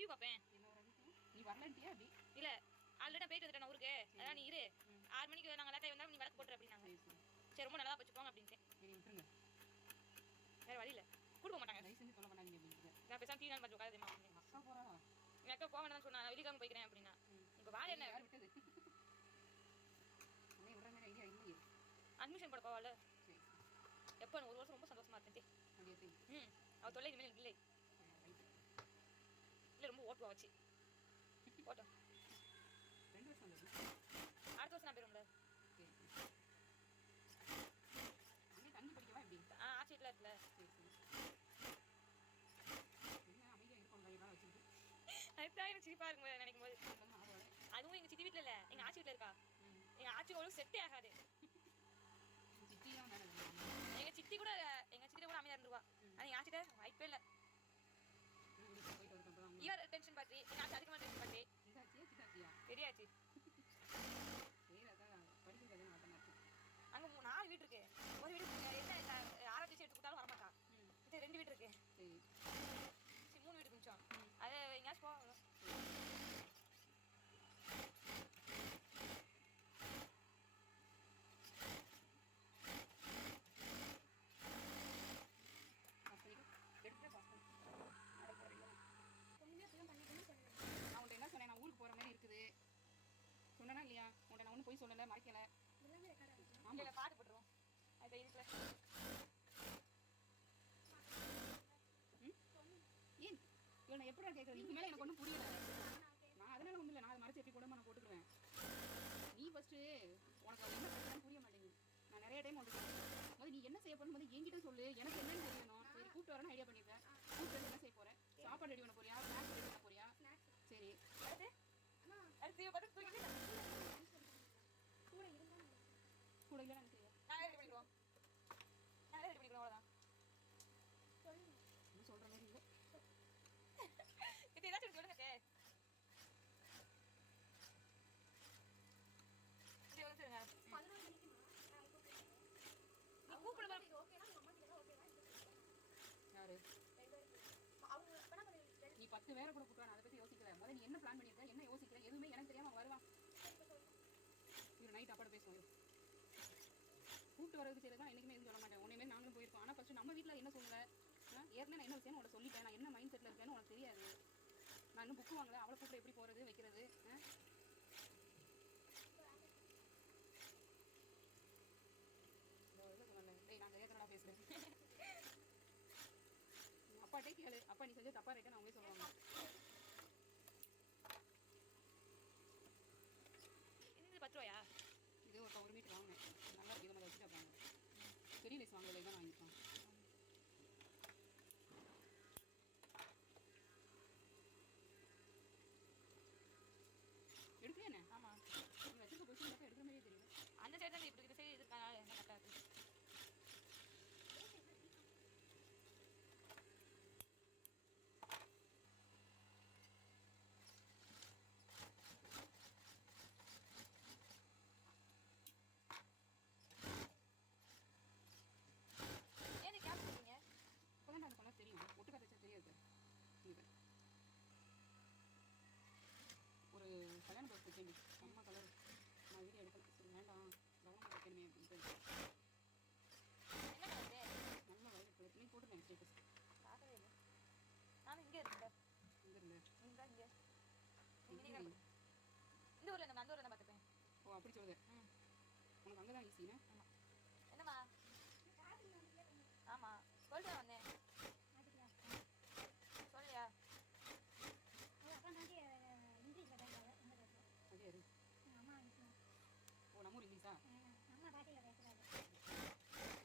TV பார்ப்பேன். நீ வரலன்ட்டியா அப்படி? இல்ல ஆல்ரெடி நான் போயிட்டு வந்துட்டேன் ஊருக்கு. அதான் நீ இரு 6 மணிக்கு நாங்கள் எல்லாத்தையும் வந்தாலும் நீ விளக்கு போட்டுற அப்படின்னாங்க. சரி ரொம்ப நல்லா வச்சுக்கோங்க அப்படின்ட்டு. சரி விட்டுருங்க. வேற வழி இல்லை கூட்டு போக மாட்டாங்க. தயவு செஞ்சு சொல்ல மாட்டாங்க அப்படின்னு. நான் பேசாம டீ நான் பார்த்து உட்காந்துமா அக்கா போறா. என் அக்கா போக வேண்டாம்னு சொன்னா வெளிக்காம போய்க்கிறேன் அப்படின்னா இப்போ வாழை என்ன விட்டது உன்னை விடுற மாதிரி ஐடியா இல்லையே. அட்மிஷன் போட போவாள். சரி எப்போ 1 வருஷம் ரொம்ப சந்தோஷமா இருக்கேன். அவள் தொல்லை இனிமேல் இல்லை இல்லை ரொம்ப ஓட்டுவா வச்சு ஓட்டும் 2 வருஷம் அடுத்த வருஷம் நான் போயிரும்ல. தண்ணி படிக்கவா எப்படி? ஆட்சி வீட்டில் இருக்குல்ல. சரி சரி அமைதியாக இருக்கும் வச்சுக்கிட்டு அதுதான் எனக்கு சிரிப்பா இருக்கும் நினைக்கும் போது. அதுவும் எங்க சித்தி வீட்டுல இல்ல எங்க ஆட்சி வீட்டுல இருக்கா. எங்க ஆட்சி ஒரு செட்டே ஆகாது. எங்க சித்தி கூட அமைதியா இருந்துருவா. ஆனா எங்க ஆட்சிட்ட வாய்ப்பே இல்ல. இவர் டென்ஷன் பார்த்து எங்க ஆட்சி அதிகமா டென்ஷன் பார்த்து பெரியாச்சு. அங்க 4 வீடு இருக்கு. ஒரு வீடு என்ன ஆராய்ச்சி எடுத்து கொடுத்தாலும் வரமாட்டா. இது 2 வீடு இருக்கு. 3 வீடு மிச்சம். அது எங்கேயாச்சும் போவோம். நான் உன்ட்ட என்ன சொன்னேன்? நான் ஊருக்கு போற மாதிரி இருக்குது சொன்னா இல்லையா? உன்ட்ட நான் ஒன்றும் போய் சொல்லலை, மறைக்கல. ஆமாம் பாட்டு போட்டுருவோம். அது இதுல ஏன் இவனை நான் எப்படி கேட்குறது? இதுக்கு மேலே எனக்கு ஒன்றும் புரியல. நான் அதனால ஒன்றும் இல்லை. நான் அதை மறைச்சி எப்படி கூட நான் போட்டுக்குவேன். நீ ஃபஸ்ட்டு உனக்கு என்ன பிரச்சனை புரிய மாட்டேங்குது. நான் நிறைய டைம் வந்து போது நீ என்ன செய்ய போகணும் போது என்கிட்ட சொல்லு. எனக்கு என்னன்னு தெரியணும். சரி கூப்பிட்டு வரேன்னு ஐடியா பண்ணியிருக்கேன். கூப்பிட்டு என்ன செய்ய போகிறேன்? சாப்பாடு ரெடி பண்ண போறியா? ஸ்நாக்ஸ் ரெடி பண்ண போறியா? சரி கூட இல்லை எனக்கு தெரியும். அவ்வளோதான் சொல்கிற மாதிரி இல்லை. இது ஏதாச்சும் சொல்லுங்க. யாரு நீ 10 பேரை கூட கூப்பிட்டு அதை பற்றி யோசிக்கல. முதல்ல நீ என்ன பிளான் பண்ணியிருக்க, என்ன யோசிக்கிற, எதுவுமே எனக்கு தெரியாமல் வருவான். இவர் நைட் அப்பாட பேசுவோம். கூப்பிட்டு வரதுக்கு சரி தான் என்றைக்குமே எதுவும் சொல்ல மாட்டேன். உன்னையுமே நாங்களும் போயிருக்கோம். ஆனால் ஃபஸ்ட்டு நம்ம வீட்டில் என்ன சொல்லலை. ஏற்கனவே நான் என்ன விஷயம் உனக்கு சொல்லிட்டேன். நான் என்ன மைண்ட் செட்டில் இருக்கேன்னு உனக்கு தெரியாது. நான் இன்னும் புக்கு வாங்கலை. அவளை கூப்பிட்டு எப்படி போகிறது வைக்கிறது. டேய் நான் தெரியாதா பேசுகிறேன். அப்பாட்டே கேளு. அப்பா நீ செஞ்ச தப்பா ரைட்டா நான் அவங்களே சொல்லுவாங்க. இது 10 ரூபாயா? இது ஒரு மீட்டர் வாங்கினேன். நல்லா இதை நம்ம வச்சுட்டு அப்புறம் பெரிய லைஸ் வாங்கலை தான் வாங்கிப்போம். எடுக்கல என்ன? ஆமாம் நீ வச்சுருக்க பொசிஷன் எடுக்கிற மாதிரியே தெரியும். அந்த சைடு தான் இப்படி சைடு இது என்ன கட்டாது. ஏன் கேப் பண்ணுறீங்க? இப்போ தான் அந்த கலர் தெரியும். ஒட்டு கதைச்சா தெரியாது. ஒரு கல்யாண பஸ் வச்சேன். அம்மா கலர் நான் வீடியோ எடுக்கல. சரி வேண்டாம் கவனம் வைக்கணுமே அப்படின்ட்டு. என்ன கலர்? நல்ல வயலட் கலர். நீ போட்டுருந்தேன் ஸ்டேட்டஸ். பார்க்கவே இல்லை. நானும் இங்கே இருக்கேன். இங்கே இருந்தேன். இங்கே இந்த ஊரில் நம்ம அந்த ஊரில் தான் பார்த்துப்பேன். ஓ அப்படி சொல்லுது. உனக்கு அங்கே தான் ஈஸிண்ணே. ஆமாம் என்னம்மா? ஆமாம் சொல்லிட்டு வந்தேன். சொல்லியா? ஓ நம்ம ஊர் இங்கிலீஷா?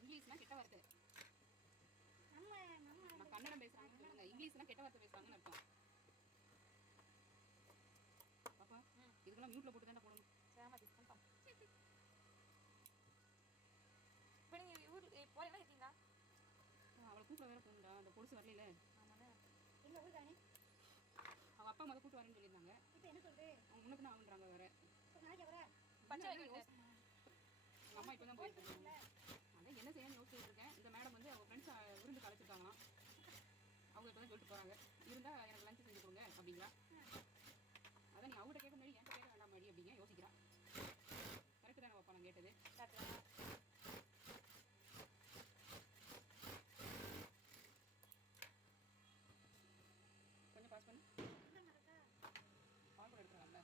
இங்கிலீஷ்னா கெட்ட வார்த்தை. நான் கன்னடம் பேசுறாங்க சொல்லுங்க. இங்கிலீஷ்னா கெட்ட வார்த்தை பேசுறாங்கன்னு அர்த்தம். பாப்பா இதுக்கெல்லாம் மியூட்ல போட்டு தானே போடணும். இப்போ நீங்கள் ஊர் போகிறீங்களா இருக்கீங்களா? அவளை கூப்பிட வேற போகணுண்டா. அந்த பொலிசு வரல. ஆமாண்ணே இல்லை ஊர் தானே. அவள் அப்பா மொதல் கூப்பிட்டு வரேன்னு சொல்லியிருந்தாங்க. இப்போ என்ன சொல்றது? அவங்க முன்னுக்கு நான் ஆகுன்றாங்க வேற. நாளைக்கு வர பச்சை அம்மா இப்போ தான் போயிருக்காங்க. அதான் என்ன செய்யணும்னு யோசிச்சுட்டு இருக்கேன். இந்த மேடம் வந்து அவங்க ஃப்ரெண்ட்ஸ் விருந்து கலைச்சிருக்காங்க. அவங்க இப்போ தான் சொல்லிட்டு போகிறாங்க. இருந்தால் எனக்கு லஞ்சு செஞ்சு கொடுங்க. அப்படிங்களா? அதான் நீ அவங்ககிட்ட கேட்க முன்னாடி என்கிட்ட கேட்க வேண்டாம் மாதிரி அப்படிங்க யோசிக்கிறா. கரெக்டு தானே பாப்பா நான் கேட்டது? கொஞ்சம் பாஸ் பண்ணு. பால் கூட எடுத்துக்கலாம்ல?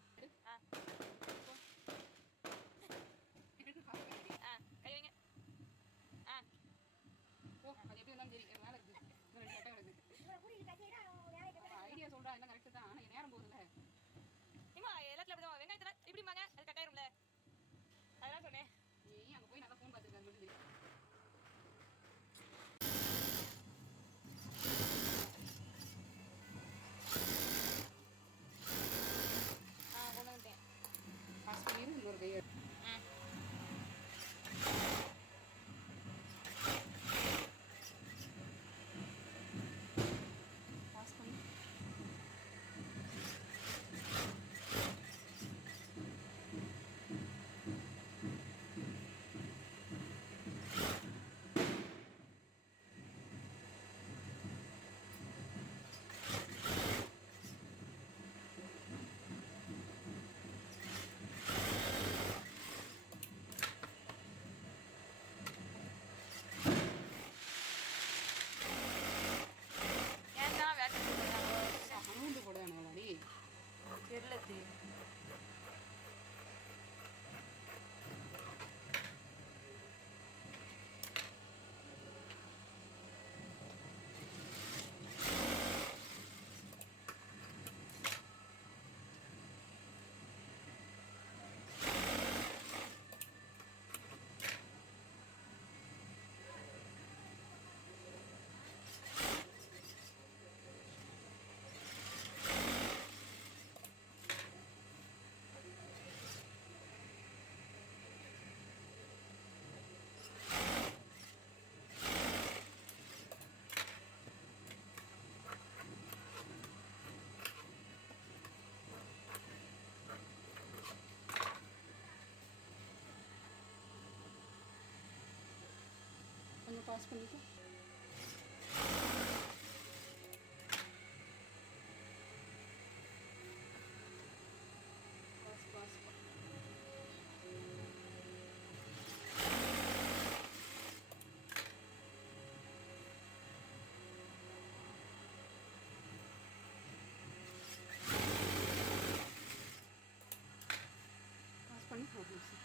கை வைங்க. ஓ அது எப்படி இருந்தாலும் சரி என் வேலை இருக்குது. இன்னும் 2 கட்டம் இருக்குது. இவரை கூட்டிட்டு கட்டினா வேலைக்கு ஐடியா சொல்கிறா எல்லாம் கரெக்டு தான். ஆனால் நேரம் போகுதுல்ல. ஏமா எல்லாத்துல அப்படிதான் வெங்காயத்துல இப்படிம்பாங்க அது கட்டாயிரும்ல. அதெல்லாம் சொன்னேன். நீ அங்கே போய் நல்லா ஃபோன் பார்த்துருக்காரு மட்டும் தெரியும். கொண்டு வந்துட்டேன். பாஸ் பண்ணிடு இன்னொரு கையை. பாஸ் பண்ணி ஏன்னா வேலை அணுகுண்டு போடுவானுங்களாடி. தெரியலத்தி. கொஞ்சம் பாஸ் பண்ணிக்கோ. பாஸ் பாஸ் பாஸ் பண்ணி ஒரு நிமிஷம்.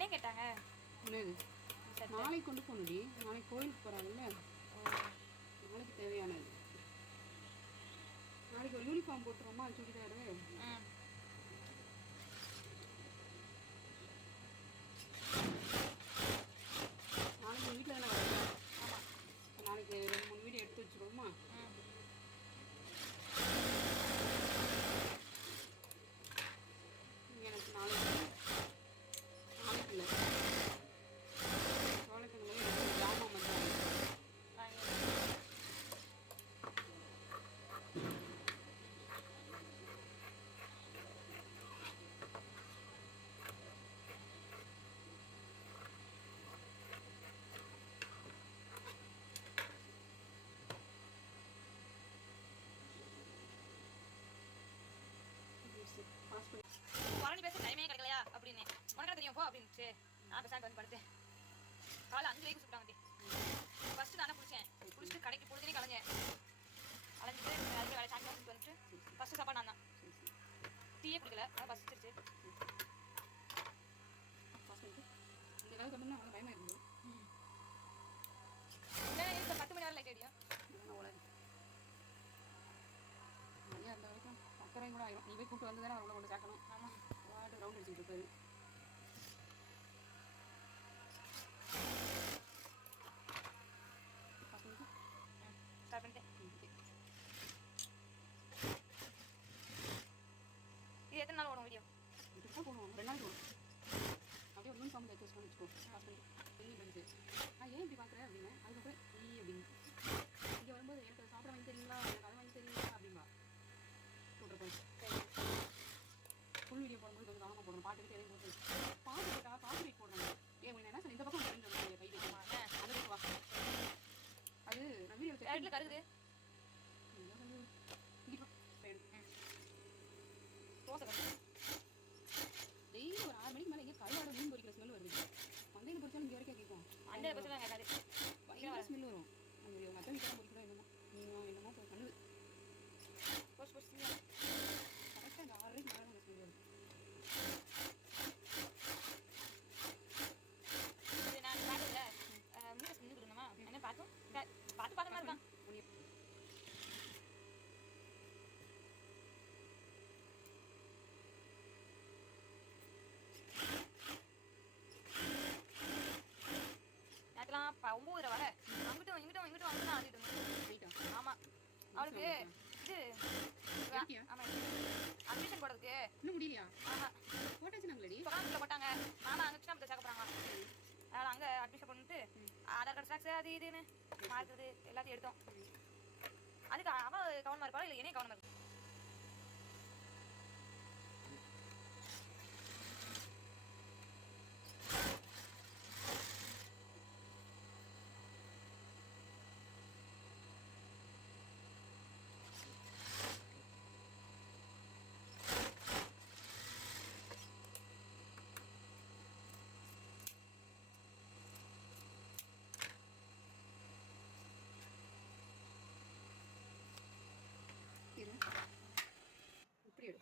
என்ன கேட்டாங்க என்னது சட்டை. நாளைக்கு கொண்டு போகணுடி. நாளைக்கு கோயிலுக்கு போகிறாங்கல்ல, நாளைக்கு தேவையானது. நாளைக்கு ஒரு யூனிஃபார்ம் போட்டுருவோமா சுடிதாரு. ம் நாளைக்கு வீட்டில் தானே வரீங்க? ஆமாம். நாளைக்கு 2-3 வீடியோ எடுத்து வச்சுருவோமா? ம் எனக்கு நாளைக்கு இல்லை சோழக்கிழமை எனக்கு ஜாமான் மட்டும் வாங்கி. பாஸ் பண்ணி குழந்தை பேச டைமே கிடைக்கலையா அப்படின்னு உனக்கு தெரியும் போ அப்படின்னுச்சு. நான் பேசாம வந்து படுத்தேன். காலைல 5 வரைக்கும் சுட்டாங்க. ஃபர்ஸ்ட் நானே குளிச்சேன். குளிச்சுட்டு கடைக்கு பொழுதுனே கலைஞ்சேன். அலைஞ்சிட்டு அதுக்கு வேலை சாயங்காலம் வந்துட்டு வந்துட்டு ஃபர்ஸ்ட் சாப்பாடு நான் தான். டீயே குடிக்கல, அதான் பசிச்சிருச்சு. பாஸ் பண்ணிட்டு இந்த ஏதாவது பண்ணணும்னா அவ்வளோ பயமாக இருக்குது. இல்லைன்னா இப்போ 10 மணி நேரம் லைட் அடியும். இதெல்லாம் ஓடாது. ஐயா அந்த வரைக்கும் 10:30 கூட ஆயிடும். நீ போய் கூப்பிட்டு வந்து தானே அவங்கள கொண்டு சேர்க்கணும். ஆமாம். வாட்டு ரவுண்ட் அடிச்சுட்டு இருப்பாரு. பாஸ் பண்ணிட்டு ஸ்டார்ட் பண்ணிட்டேன். இது எத்தனை நாள் ஓடும் வீடியோ? இப்படி தான் போகணும். 2 நாளைக்கு போகணும். அப்படியே ஒரு யூனிஃபார்ம் தைச்சு வச்சுக்கோன்னு வச்சுக்கோ. பாஸ் பண்ணிட்டு வெளியே படிச்சு ஏன் இப்படி பார்க்குறேன் அப்படின்னு. அதுக்கப்புறம் அப்படின்னு இங்கே வரும்போது எனக்கு சாப்பிட வாங்கி தெரியுங்களா, எனக்கு அதை வாங்கி தெரியுங்களா அப்படின்பா சொல்கிறேன். ஃபுல் வீடியோ போடும்போது கொஞ்சம் கவனமாக போடணும். பாட்டுக்கிட்டு எதையும் போட்டு பாட்டு போட்டால் காப்பி ரைட் போடுறாங்க. ஏன் என்ன சொன்ன இந்த பக்கம் தெரிஞ்சு கை வைக்கணும் அந்த பக்கம் வா. அது நான் வீடியோ ரைட்டில் கருகுது. தோசை கருது. டெய்லி ஒரு 6 மணிக்கு மேலே எங்கே கருவாட மீன் பொரிக்கிற ஸ்மெல் வருது. மந்தையில் பொரிச்சாலும் இங்கே வரைக்கும் கேட்கும். அந்த பிரச்சனை கேட்காது. பயங்கர ஸ்மெல் வரும். அந்த மற்ற வீட்டில் பொரிக்கிறோம் என்னமோ என்னமோ பண்ணுது. போஸ்ட் போஸ்ட் கரெக்டாக இந்த 6:30 மேலே அந்த ஸ்மெல் வருது. இது நான் பார்த்ததில்ல. மீன் நின்று கொடுங்கம்மா என்ன பார்த்தோம் பார்த்து பார்த்த மாதிரி இருக்கான். நேற்றுலாம் 9:30 வர அங்கிட்டும் இங்கிட்டும் தான் ஆடிட்டு இருந்தேன். வெயிட்டா ஆமாம். அவளுக்கு இது வெயிட்டியா? ஆமாம் அட்மிஷன் போடுறதுக்கு இன்னும் முடியலையா? ஆமாம் போட்டாச்சு நாங்களடி. சொல்லாமட்டில் போட்டாங்க. நானும் அங்கே வச்சு நம்ம சேர்க்க போகிறாங்க. அதனால் அங்கே அட்மிஷன் பண்ணிட்டு ஆதார் கார்டு ஸ்டாக்ஸ் அது இதுன்னு மாற்றுறது எல்லாத்தையும் எடுத்தோம். அதுக்கு அவள் கவனமாக இருப்பாள் இல்லை என்னையும் கவனமாக இருக்கும். இப்படி எடு.